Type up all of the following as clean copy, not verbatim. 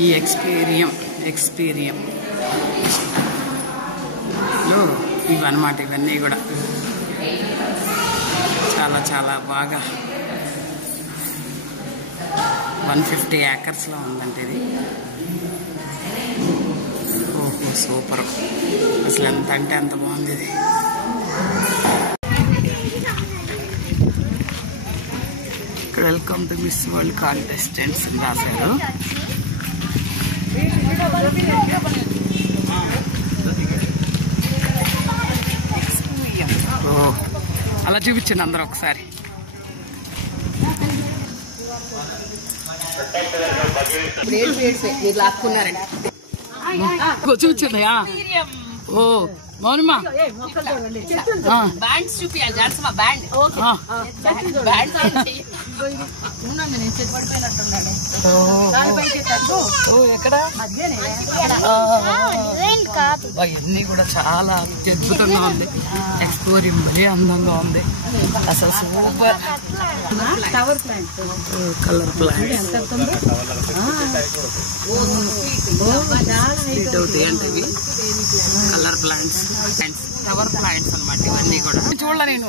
ఈ ఎక్స్పీరియం ఇవన్నమాట. ఇవన్నీ కూడా చాలా చాలా బాగా 150 ఏకర్స్లో ఉందంటే ఇది. ఓహో సూపర్, అసలు ఎంత అంటే అంత బాగుంది ఇది. ఇక్కడ welcome to miss world contestants అని రాశారు. అలా చూపించండి అందరూ ఒకసారి. మీరు లాక్కున్నారండి, చూపించండి. ఓ మౌనమా బ్యాండ్స్ చూపించాలి. జాన్సమ్మా బ్యాండ్ ఎక్కడ ఇవన్నీ కూడా చాలా అత్యద్భుతంగా ఉంది. ఎక్స్పోరియం భలే అందంగా ఉంది అసలు, సూపర్. కలర్ ప్లాంట్స్ అవుతాయి అంటే ఇవి కలర్ ప్లాంట్స్, ఫ్లవర్ ప్లాంట్స్ అనమాట ఇవన్నీ కూడా. చూడాల నేను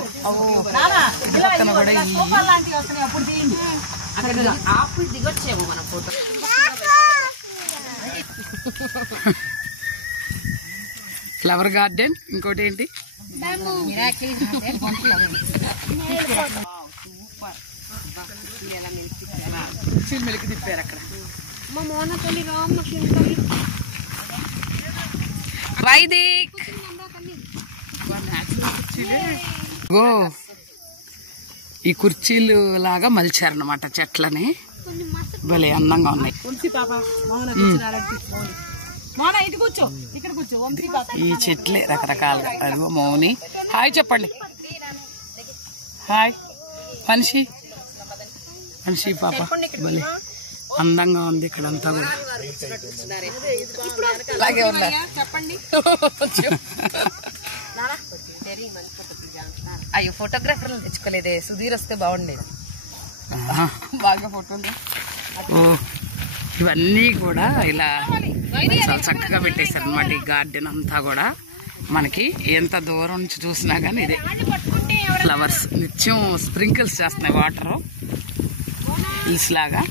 దిగొచ్చేమో మన ఫోటో. Flower garden. ఇంకోటి ఏంటి మెలికి తిప్పారు అక్కడ. వైదిక్ ఈ కుర్చీలు లాగా మలిచారనమాట చెట్లని, భలే అందంగా ఉన్నాయి. ఈ చెట్లే రకరకాలుగా. అదిగో మౌని హాయ్ చెప్పండి. హాయ్ మనిషి పాప, భలే అందంగా ఉంది ఇక్కడంతా కూడా. అలాగే ఉన్నారు చెప్పండి. అయ్యో ఫోటోగ్రాఫర్లు తెచ్చుకోలేదే, సుధీర్ వస్తే బాగుండేది. బాగా ఫోటోలు. ఓ ఇవన్నీ కూడా ఇలా చాలా చక్కగా పెట్టేశారు అనమాట. ఈ గార్డెన్ అంతా కూడా మనకి ఎంత దూరం నుంచి చూసినా కానీ ఇదే ఫ్లవర్స్. నిత్యం స్ప్రింకిల్స్ చేస్తున్నాయి వాటర్ హిల్స్ లాగా.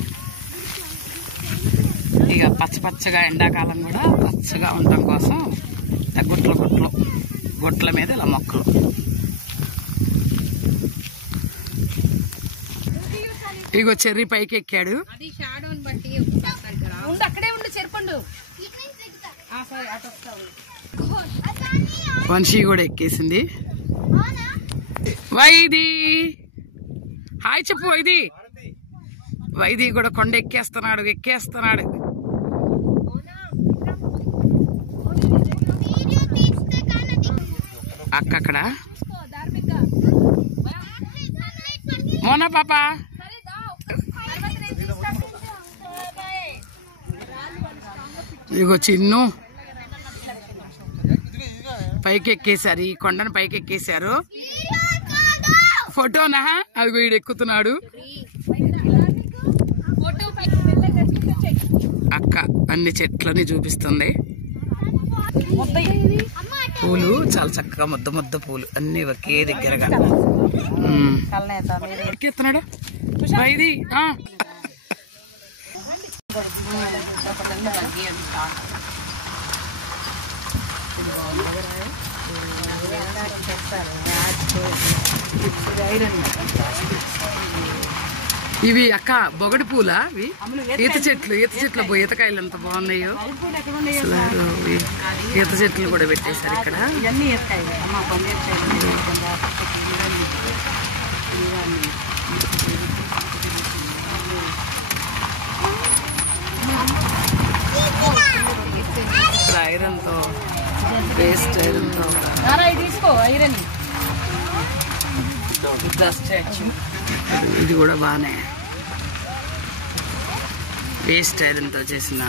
ఇక పచ్చగా ఎండాకాలం కూడా పచ్చగా ఉండటం కోసం గుట్ల మీద ఇలా మొక్కలు. ఇగో చెర్రీ పైకి ఎక్కాడు. వంశీ కూడా ఎక్కేసింది. వైది హాయ్ చెప్పు. వైది కూడా కొండ ఎక్కేస్తున్నాడు. అక్కడ మోనా పాప ఇగో చిన్ను పైకి ఎక్కేశారు. ఈ కొండను పైకి ఎక్కేశారు. ఫోటోనా అది వీడు ఎక్కుతున్నాడు. అక్క అన్ని చెట్లని చూపిస్తుంది. పూలు చాలా చక్కగా ముద్ద పూలు అన్ని ఒకే దగ్గరగా ఎక్కేస్తున్నాడు. ఇది ఇవి అక్క బొగడి పూలా? ఇవి ఈత చెట్లు ఈతకాయలు ఎంత బాగున్నాయో. ఈత చెట్లు కూడా పెట్టేశారు ఇక్కడ. ఐరన్తో వేస్ట్ ఐరన్ ఇది కూడా బాగానే వేస్ట్ ఐరన్తో చేసిన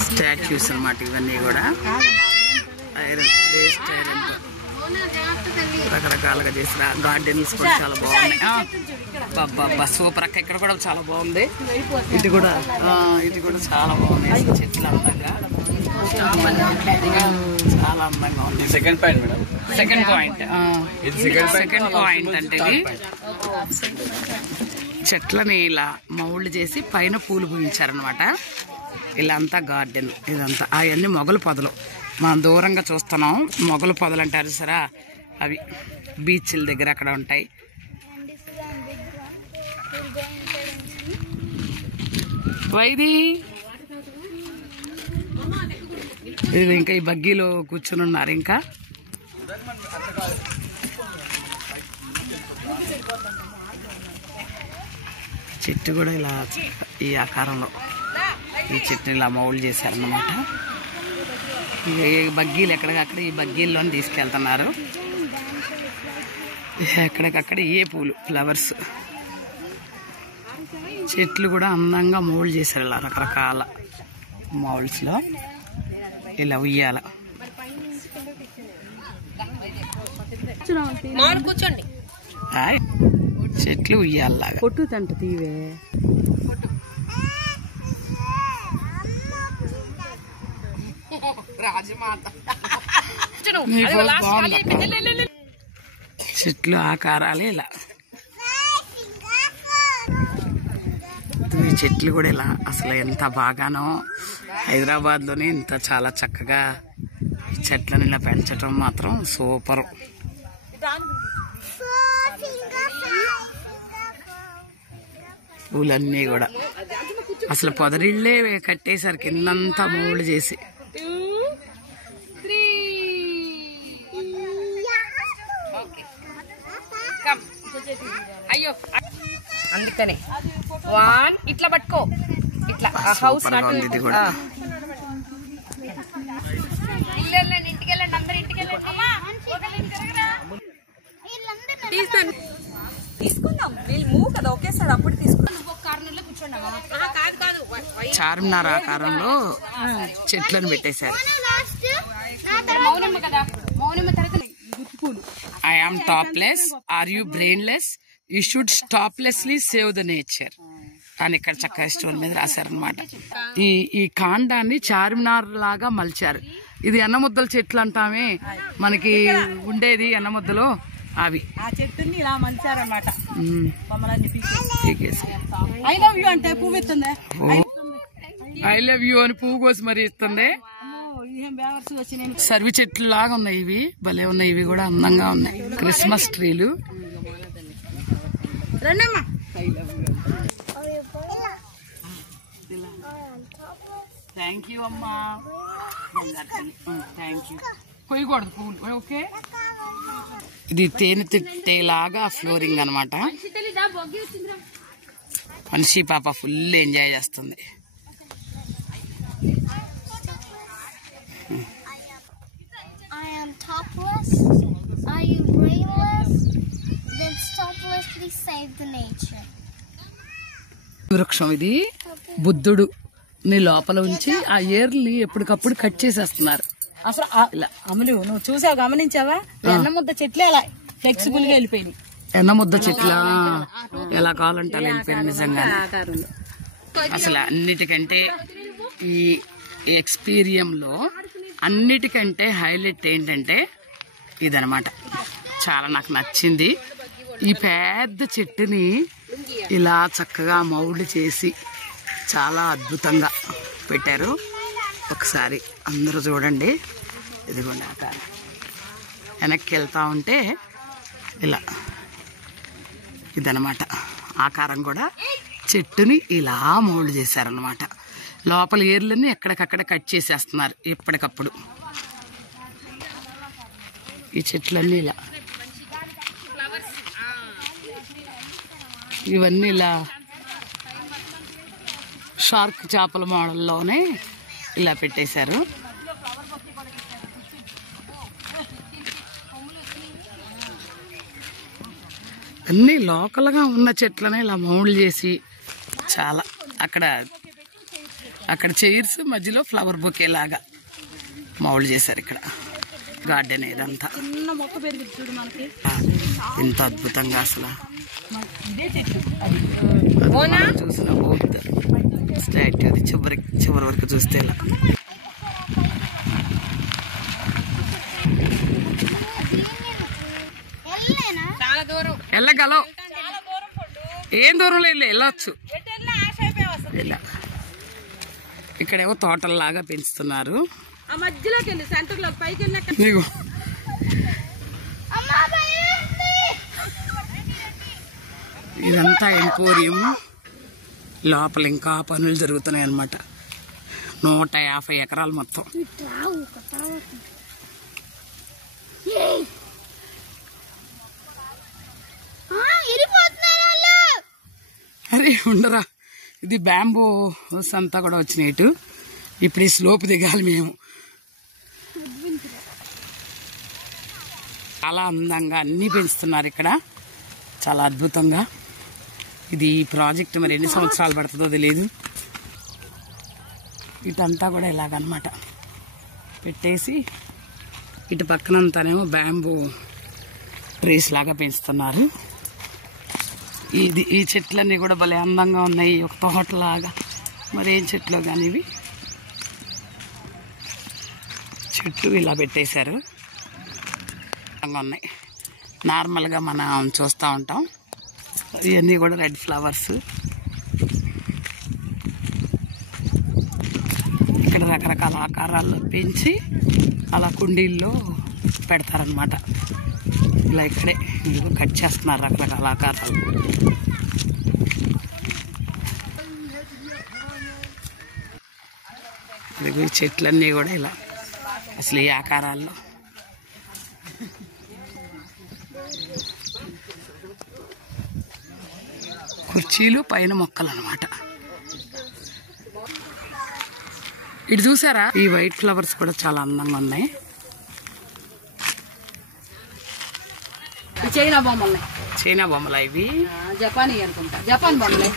స్టాచ్యూస్ అన్నమాట. ఇవన్నీ కూడా ఐరన్ వేస్ట్ ఐరన్తో రకరకాలుగా చేసిన గార్డెన్స్ కూడా చాలా బాగున్నాయి. సూపర్ అక్క. ఇక్కడ కూడా చాలా బాగుంది. ఇది కూడా చాలా బాగున్నాయి చెట్లు అందంగా, చాలా అందంగా ఉంది. సెకండ్ పాయింట్ అంటే ఇది చెట్లని ఇలా మౌళ్ళు చేసి పైన పూలు పూయించారనమాట. ఇలా అంతా గార్డెన్. ఇదంతా అవన్నీ మొగలు పొదలు. మనం దూరంగా చూస్తున్నాం. మొగలు పొదలు అంటారు సరా, అవి బీచ్ల దగ్గర అక్కడ ఉంటాయి. వైది ఇది ఇంకా ఈ బగ్గీలో కూర్చుని ఉన్నారు. ఇంకా చెట్టు కూడా ఇలా ఈ ఆకారంలో ఈ చెట్టుని ఇలా మౌల్డ్ చేశారన్నమాట. ఈ బగ్గీలు ఎక్కడికక్కడ ఈ బగ్గీల్లోని తీసుకెళ్తున్నారు. ఎక్కడికక్కడ ఏ పూలు ఫ్లవర్స్ చెట్లు కూడా అందంగా మౌల్డ్ చేశారు. ఇలా రకరకాల మౌల్డ్స్ లో ఇలా ఉయ్యాల. కూర్చోండి. చెట్లు ఉయ్యాలలాగా పొట్టు తంట తీవే. చెట్లు ఆకారాలు ఇలా. ఈ చెట్లు కూడా ఇలా అసలు ఎంత బాగానో హైదరాబాద్ లోనే ఇంత చాలా చక్కగా చెట్లను ఇలా పెంచటం మాత్రం సూపర్. పూలన్నీ కూడా అసలు పొదరిళ్లే కట్టేశారు కిందంతా మౌళ్ళు చేసి. అయ్యో అందుకనే ఇట్లా పట్టుకో. ఇట్లా హౌస్ ఇది కూడా తీసుకుందాం. వీళ్ళు మూవ్ కదా ఒకేసారి అప్పుడు తీసుకుందాం. చార్మినార్ ఆకారంలో చెట్లను పెట్టేశారు. I am topless, are you brainless, you should stoplessly save the nature అని ఇక్కడ చక్కగా స్టోన్ మీద రాశారనమాట. ఈ కాండాన్ని చార్మినార్ లాగా మలిచారు. ఇది ఎన్నముద్దల చెట్లు అంటామే మనకి ఉండేది ఎన్నముద్దలో, అవి ఆ చెట్టుని ఇలా మలిచారనమాట. ఐ లవ్ యూ అని పువ్వు కోసి మరి ఇస్తుంది. సర్వి చెట్లు లాగా ఉన్నాయి ఇవి, భలే ఉన్నాయి. ఇవి కూడా అందంగా ఉన్నాయి. క్రిస్మస్ ట్రీలు. థ్యాంక్ యూ అమ్మా. Thank you. కొయ్యకూడదు పువ్వులు. ఓకే. ఇది తేనె తిట్టేలాగా ఫ్లోరింగ్ అనమాట. మనిషి పాప ఫుల్ ఎంజాయ్ చేస్తుంది. Topless? Are you brainless? Then stopplessly save the nature. వృక్షం ఇది. బుద్ధుడు ని లోపల ఉంచి ఆ ఏర్ని ఎప్పటికప్పుడు కట్ చేసేస్తున్నారు. అసలు అమలు నువ్వు చూసావు, గమనించావా? ఎన్నముద్ద చెట్లే అలా ఫ్లెక్సిబుల్ గా వెళ్ళిపోయింది. ఎన్నముద్ద చెట్ల ఎలా కావాలంటే అలా వెళ్ళిపోయింది నిజంగా. అసలు అన్నిటికంటే ఈ ఎక్స్పీరియంలో అన్నిటికంటే హైలైట్ ఏంటంటే ఇదనమాట. చాలా నాకు నచ్చింది. ఈ పెద్ద చెట్టుని ఇలా చక్కగా మౌల్డ్ చేసి చాలా అద్భుతంగా పెట్టారు. ఒకసారి అందరూ చూడండి. ఇదిగోండి ఆకారం. వెనక్కి వెళ్తా ఉంటే ఇలా ఇదనమాట ఆకారం. కూడా చెట్టుని ఇలా మౌల్డ్ చేశారనమాట. లోపల ఏర్లన్నీ ఎక్కడికక్కడ కట్ చేసేస్తున్నారు ఎప్పటికప్పుడు. ఈ చెట్లన్నీ ఇలా ఇవన్నీ ఇలా షార్క్ చేపల మోడల్లోనే ఇలా పెట్టేశారు. అన్నీ లోకల్గా ఉన్న చెట్లనే ఇలా మౌల్డ్ చేసి చాలా అక్కడ చైర్స్ మధ్యలో ఫ్లవర్ బొకే లాగా మౌల్డ్ చేశారు ఇక్కడ. గార్డెన్ ఇదంతా. చిన్న మొక్క పెరిగింది చూడు మనకి, ఎంత అద్భుతంగా అసలు. ఇదే చెట్టు అది చూసిన బౌద్ధ స్టాట్యూ అది చివరి వరకు చూస్తే ఇలా. వెళ్ళగలవు, ఏం దూరంలో వెళ్ళొచ్చు. ఇలా ఇక్కడేమో తోటల్లాగా పెంచుతున్నారు. ఆ మధ్యలోకి వెళ్ళి సెంటర్ లో పైకి వెళ్ళాక నీకు ఇదంతా ఎంపోరియం. లోపల ఇంకా పనులు జరుగుతున్నాయి అన్నమాట. 150 ఎకరాలు మొత్తం. అరే ఉండరా, ఇది బ్యాంబూ అంతా కూడా వచ్చినాయి. ఇప్పుడు ఈ స్లోప్ దిగాలి మేము. చాలా అందంగా అన్నీ పెంచుతున్నారు ఇక్కడ, చాలా అద్భుతంగా. ఇది ఈ ప్రాజెక్ట్ మరి ఎన్ని సంవత్సరాలు పడుతుందో తెలియదు. ఇటంతా కూడా ఇలాగనమాట పెట్టేసి, ఇటు పక్కనంతానేమో బ్యాంబూ ట్రీస్ లాగా పెంచుతున్నారు. ఈ చెట్లన్నీ కూడా భలే అందంగా ఉన్నాయి, ఒక తోటలాగా. మరి ఏం చెట్లు కానీ ఇవి చెట్లు ఇలా పెట్టేశారు, అందంగా ఉన్నాయి. నార్మల్గా మనం చూస్తూ ఉంటాం. ఇవన్నీ కూడా రెడ్ ఫ్లవర్స్. ఇక్కడ రకరకాల ఆకారాల్లో పెంచి అలా కుండీల్లో పెడతారనమాట. ఇలా ఇక్కడే ఇదిగో కట్ చేస్తున్నారు రకరకాల ఆకారాలు. ఇదిగో ఈ చెట్లన్నీ కూడా ఇలా అసలు ఈ ఆకారాల్లో. కుర్చీలు, పైన మొక్కలు అన్నమాట. ఇటు చూసారా, ఈ వైట్ ఫ్లవర్స్ కూడా చాలా అందంగా ఉన్నాయి. చైనా బొమ్మలు, చైనా బొమ్మలా ఇవి? జపానీ అనుకుంటా, జపాన్ బొమ్మలే.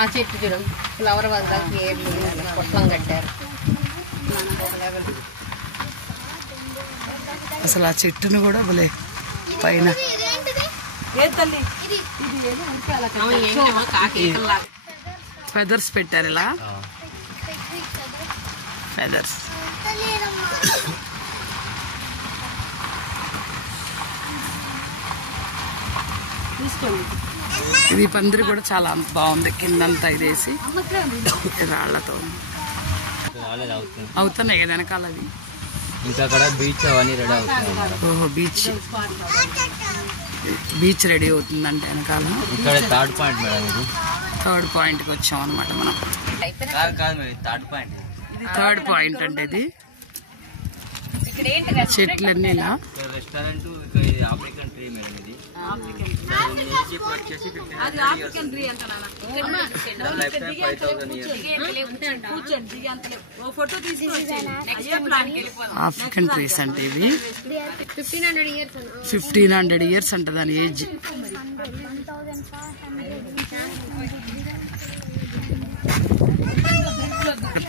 ఆ చెట్టు చూడు, ఫ్లవర్ వద్దకి పొట్లం కట్టారు. అసలు ఆ చెట్టును కూడా భలే పైన ఫెదర్స్ పెట్టారు. ఇలా ఫెదర్స్. ఇది పందిరి కూడా చాలా బాగుంది. కిందంతా ఇదేసి రాళ్లతో అవుతున్నాయి కదా వెనకాల. అది ఇంకా అక్కడ బీచ్ అవన్నీ రెడీ అవుతుంది. ఓహో, బీచ్ రెడీ అవుతుందంటే వెనకాల. ఇక్కడ థర్డ్ పాయింట్ మేడం, ఇది థర్డ్ పాయింట్కి వచ్చాం అనమాట మనం. కాదు మేడం, థర్డ్ పాయింట్ అంటే ఇది చెట్లన్నీ ఇలా. Restaurant African tree madam. ఇది ఆఫ్రికన్ ట్రీస్ అంటే ఇవి 1500 ఇయర్స్ అంట దాని ఏజ్.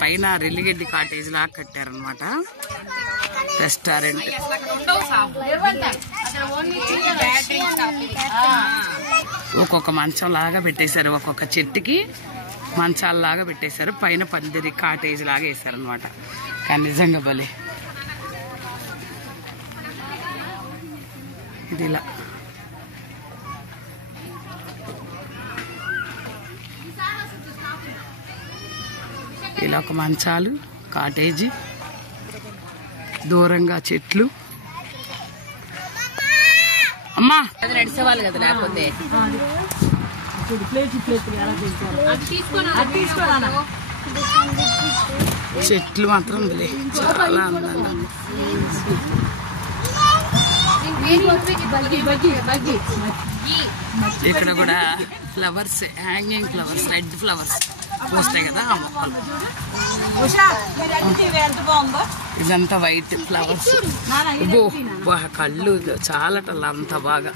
పైన రెల్లిగడ్డి కాటేజ్ లాగా కట్టారనమాట. రెస్టారెంట్. ఒక్కొక్క మంచం లాగా పెట్టేశారు, ఒక్కొక్క చెట్టుకి మంచాలలాగా పెట్టేశారు. పైన పందిరి కాటేజ్ లాగా వేసారు అనమాట. కానీ నిజంగా భలే ఇది ఇలా. ఇలా ఒక మంచాలు, కాటేజీ, దూరంగా చెట్లు. అమ్మా నడిచేవాళ్ళు కదా, లేకపోతే చెట్లు మాత్రం చాలా అందంగా. ఇక్కడ కూడా flowers, hanging flowers, red flowers వస్తాయి కదా ఆ మొక్కలు. ఇదంతా వైట్ ఫ్లవర్స్. కళ్ళు చాలటల్లా అంత బాగా.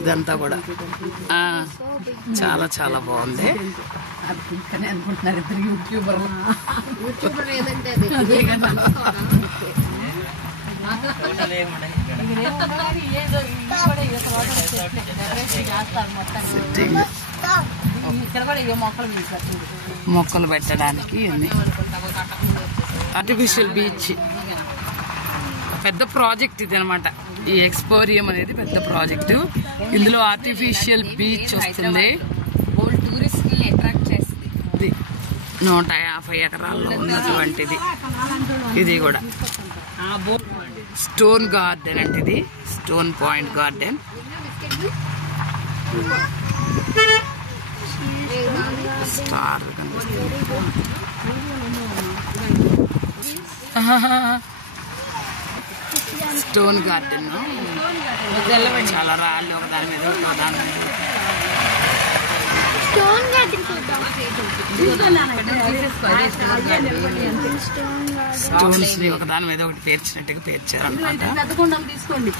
ఇదంతా కూడా చాలా చాలా బాగుంది. అనుకుంటున్నారు ఇద్దరు యూట్యూబర్లు. టోటల్ ఏముండదు మొక్కలు పెట్టడానికి అన్ని ఆర్టిఫిషియల్ బీచ్ పెద్ద ప్రాజెక్ట్ ఇది అనమాట. ఈ ఎక్స్పోరియం అనేది పెద్ద ప్రాజెక్టు. ఇందులో ఆర్టిఫిషియల్ బీచ్ వస్తుంది. టూరిస్ట్ ని అట్రాక్ట్ చేస్తుంది. 150 ఎకరాల్లో ఉన్నటువంటిది. ఇది కూడా స్టోన్ గార్డెన్ అంటే ఇది stone point garden. Star stone garden చాలా రాళ్ళు ఒకదాని మీద ఒకదాని మీద స్టోన్స్ ని ఒకదాని మీద ఒకటి పేర్చినట్టుగా పేర్చారు అన్నమాట. తీసుకోండి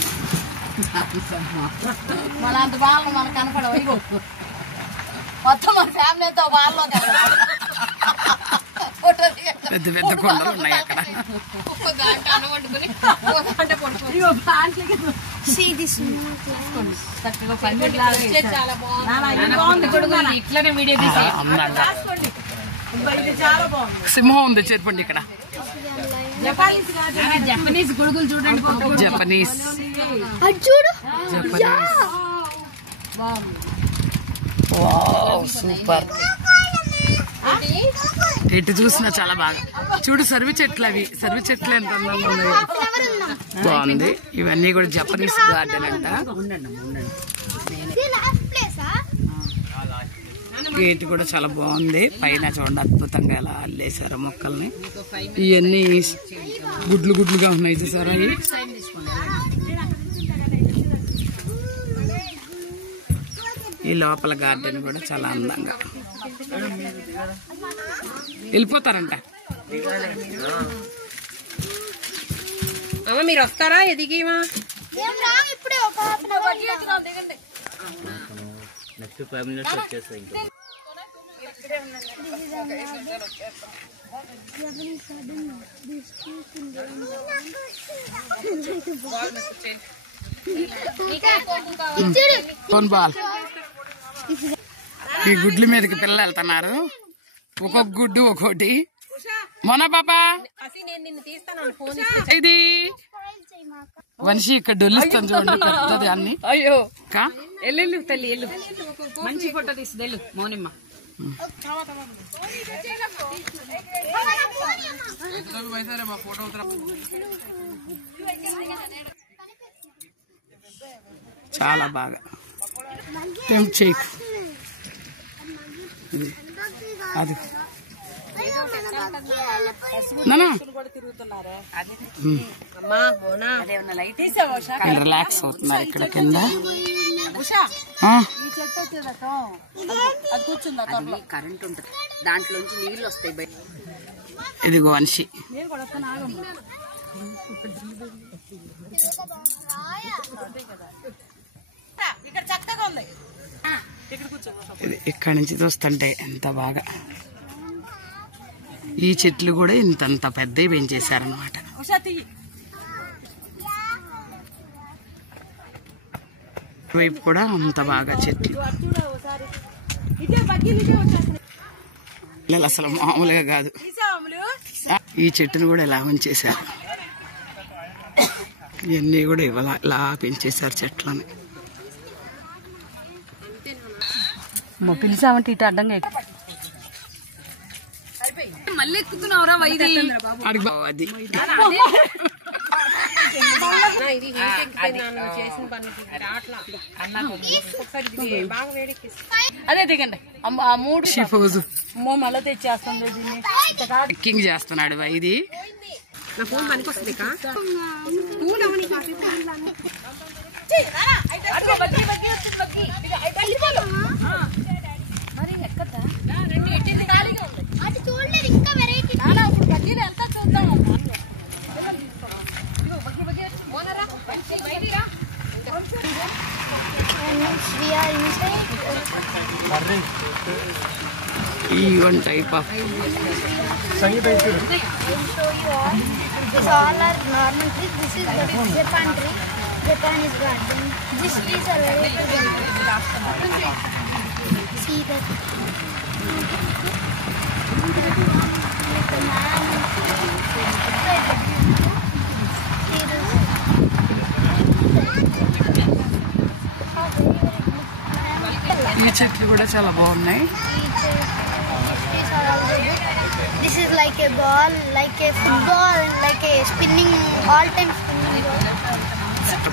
మన అంత బాగా మనకు కనపడవు. మొత్తం మన ఫ్యామిలీతో బాగా పెద్ద పెద్ద కొండలు ఉన్నాయి అక్కడ. ఇట్లనే వీడియో తీసి సింహం ఉంది చెప్పండి ఇక్కడ. జపనీస్ గొడుగులు చూడండి. Japanese super. ఎటు చూసినా చాలా బాగా. చూడు సర్వి చెట్లు, అవి సర్వి చెట్లు ఎంత అందంగా ఉన్నాయి. బాగుంది. ఇవన్నీ కూడా జపనీస్ గార్డెన్ అంట. గేట్ కూడా చాలా బాగుంది. పైన చూడండి అద్భుతంగా ఎలా అల్లేసారు మొక్కల్ని. ఇవన్నీ గుడ్లు గుడ్లుగా ఉన్నాయి చూసారా. ఈ లోపల గార్డెన్ కూడా చాలా అందంగా. వెళ్ళిపోతారంట. మీరు వస్తారా ఎదిగిమా? నెక్స్ట్ 5 minutes వచ్చేస్తాయి. బాల్ ఈ గుడ్ల మీదకి పిల్లలు వెళ్తున్నారు. ఒక్కొక్క గుడ్డు ఒక్కోటి. మొన్న పాప ఇది మనిషి ఇక్కడ డొల్లిస్తాను చూడండి పెద్దది అన్ని. అయ్యో ఎల్లు తల్లి ఎల్లు. మంచి ఫోటో తీస్తుంది ఎల్లు మౌనిమ్మ. చాలా బాగా టెంప్ట్ చేయకు. అది రిలాక్స్ అవుతున్నారు ఇక్కడ కింద. కరెంట్ ఉంటుంది, దాంట్లోంచి నీళ్ళు వస్తాయి బయట. ఇదిగో మనిషి. ఇక్కడి నుంచి చూస్తుంటే ఎంత బాగా. ఈ చెట్లు కూడా ఇంతంత పెద్దవి పెంచేశారనమాట. వైపు కూడా అంత బాగా చెట్లు. పిల్లలు అసలు మామూలుగా కాదు. ఈ చెట్టును కూడా ఇలా ఉంచేశారు. ఇవన్నీ కూడా ఇలా పెంచేశారు చెట్లని. పిలిచామంటే ఇటు అడ్డంగా మళ్ళీ ఎక్కుతున్నావురా వైది. అది అదే దిగండి. ఆ 3 మళ్ళీ తెచ్చేస్తుంది. ట్రెక్కింగ్ చేస్తున్నాడు వైది. నా ఫోన్ పనికి వస్తుంది. ఈ different type of. I will show you all. This all are normal trees. This is the Japan tree. Japanese garden. These trees are very good. See that. ఈ చెట్లు కూడా చాలా బాగున్నాయి. This is like a ball, like a football, like a spinning, all-time spinning ball.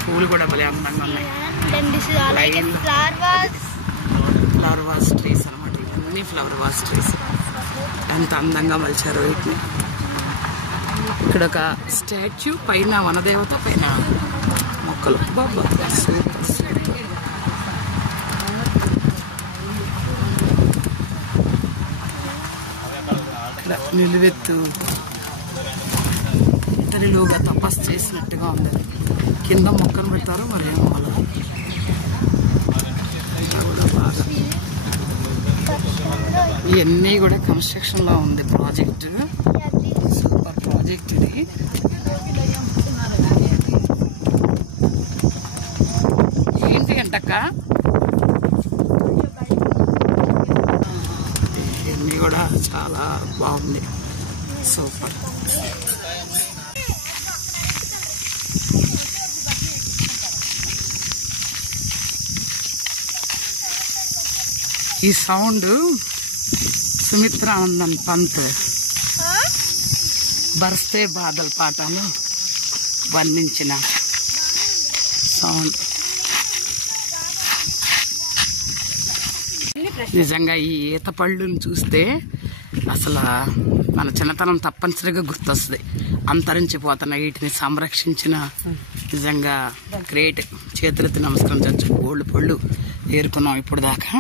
పూలు కూడా భలే అందంగా ఉన్నాయి. Then this is all like a flower vase. Flower vase trees అనమాట. ఇవన్నీ ఫ్లవర్ వాస్ ట్రీస్. ఎంత అందంగా మలిచారు వీటిని. ఇక్కడ ఒక స్టాచ్యూ, పైన వనదేవత, పైన మొక్కలు. బాబా సూపర్. ఇక్కడ నిలువెత్తు ఇతరులుగా తపస్సు చేసినట్టుగా ఉంది. కింద మొక్కను పెడతారు మరి ఏమో అలా. ఇవన్నీ కూడా కన్స్ట్రక్షన్ లో ఉంది ప్రాజెక్ట్. సూపర్ ప్రాజెక్ట్ ఇది. ఏంటి అంటక్క ఇవన్నీ కూడా చాలా బాగుంది. సూపర్. ఈ సౌండ్ సుమిత్రానందన్ పంత్ బర్స్తే బాదల్ పాటలో వర్ణించిన సౌండ్. నిజంగా ఈ ఈత పళ్ళుని చూస్తే అసలు మన చిన్నతనం తప్పనిసరిగా గుర్తొస్తుంది. అంతరించిపోతున్న వీటిని సంరక్షించిన నిజంగా గ్రేట్. చేతులెత్తి నమస్కరించవచ్చు. గోల్డ్ పళ్ళు ఏరుకున్నాం ఇప్పుడు దాకా.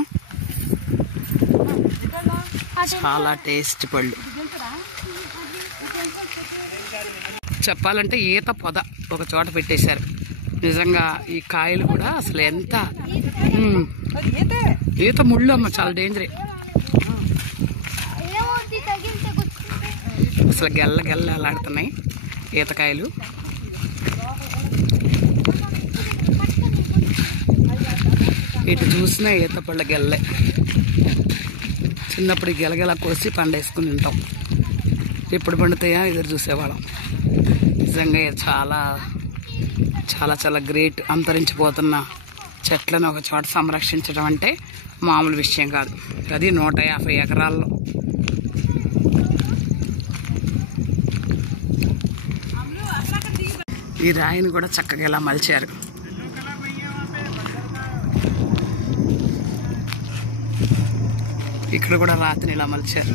చాలా టేస్ట్ పళ్ళు. చెప్పాలంటే ఈత పొద ఒక చోట పెట్టేశారు. నిజంగా ఈ కాయలు కూడా అసలు ఎంత ఈత ముళ్ళు అమ్మ, చాలా డేంజరే. అసలు గెల్ల గెల్ల అలాడుతున్నాయి ఈతకాయలు. ఇటు చూసినా ఈత పళ్ళ గెల్లే. చిన్నప్పుడు గెలగెల కోసి పండేసుకుని తింటాం. ఎప్పుడు పండుతాయా ఎదురు చూసేవాళ్ళం. నిజంగా చాలా చాలా చాలా గ్రేట్. అంతరించిపోతున్న చెట్లను ఒక చోట సంరక్షించడం అంటే మామూలు విషయం కాదు. అది 150 ఎకరాల్లో. ఈ రాయిని కూడా చక్కగా ఇలా మలిచారు. ఇక్కడ కూడా రాతిని ఇలా మలిచారు.